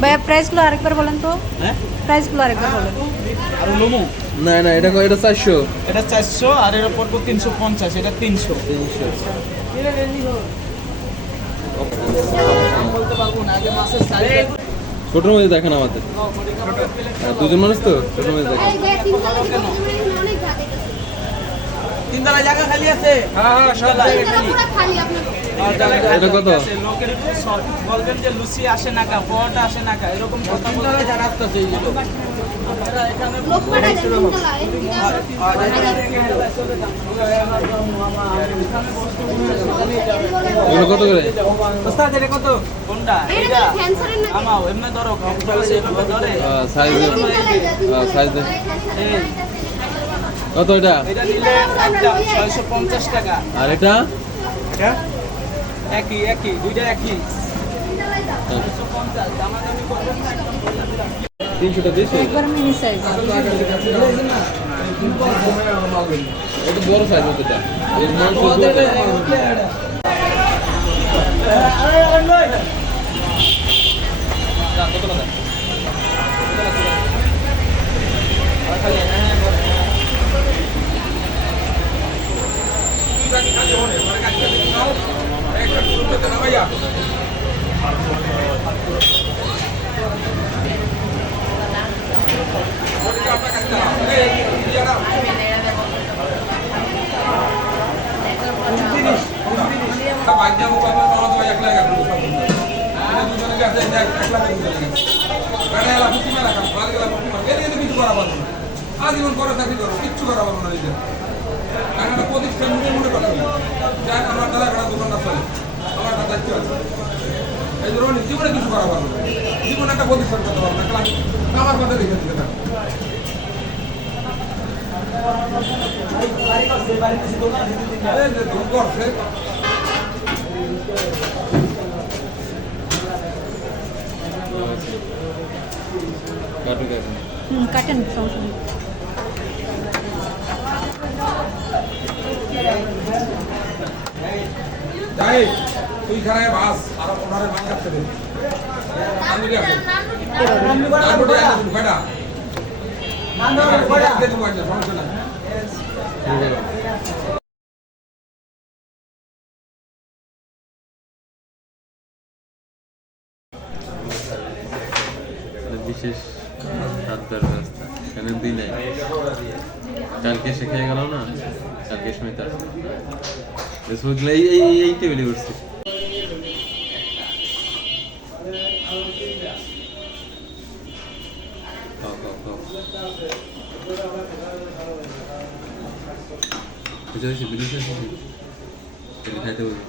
ভাইয়া প্রাইসগুলো আরেকবার বলেন তো। হ্যাঁ? প্রাইসগুলো আরেকবার বলেন। আর লোমো? না না এটা এটা চারশো। এটা চারশো আর এর পড়ব তিনশো পঞ্চাশ এটা তিনশো। সাইজ ছোটোর মধ্যে দেখেন আমাদের। হ্যাঁ, দুজন মানুষ তো? ছোটোর মধ্যে দেখেন। তিন তলায় জায়গা খালি আছে হ্যাঁ হ্যাঁ সব জায়গা খালি এটা কত? লোকের বলবেন যে লুচি আসে না কা পরোটা আসে না কা এরকম কথা বলতে জানা আসতেছে এইগুলো আপনারা কত করে ওস্তাদ এটা কত কোনটা এটা আমাও এমনি ধরো কম্পিউটার ধরে সাইজ সাইজ এই কত এটা? এটা নিলে একটা ছয়শো পঞ্চাশ টাকা। আর এটা? এটা? একই একই দুইটা একই। তিনশোটা দিয়েছে একবার মিনি সাইজ এটা বড় সাইজ হতে এটা। আজীবন করে চাকরি করব কিচ্ছু করা পারব না নিজের প্রতিষ্ঠান নিজের মনে করছি যাক আমার দাদা একটা দোকানটা চলে আমার একটা দায়িত্ব আছে। এই ধরনের জীবনে কিছু করা পারব না। জীবনে একটা প্রতিষ্ঠান করতে পারব না। আমার কথা দেখে দিতে থাকব করছে। কাটেন তুই খানায় বাস আর ওনারে কাটতে সমস্যা নাই। বিশেষ ব্যবস্থা। এখানে নাই কালকে এসে খেয়ে গেল না? কালকে সমিত আসছে এই এই এই টেবিলে পারছি খাইতে বলব।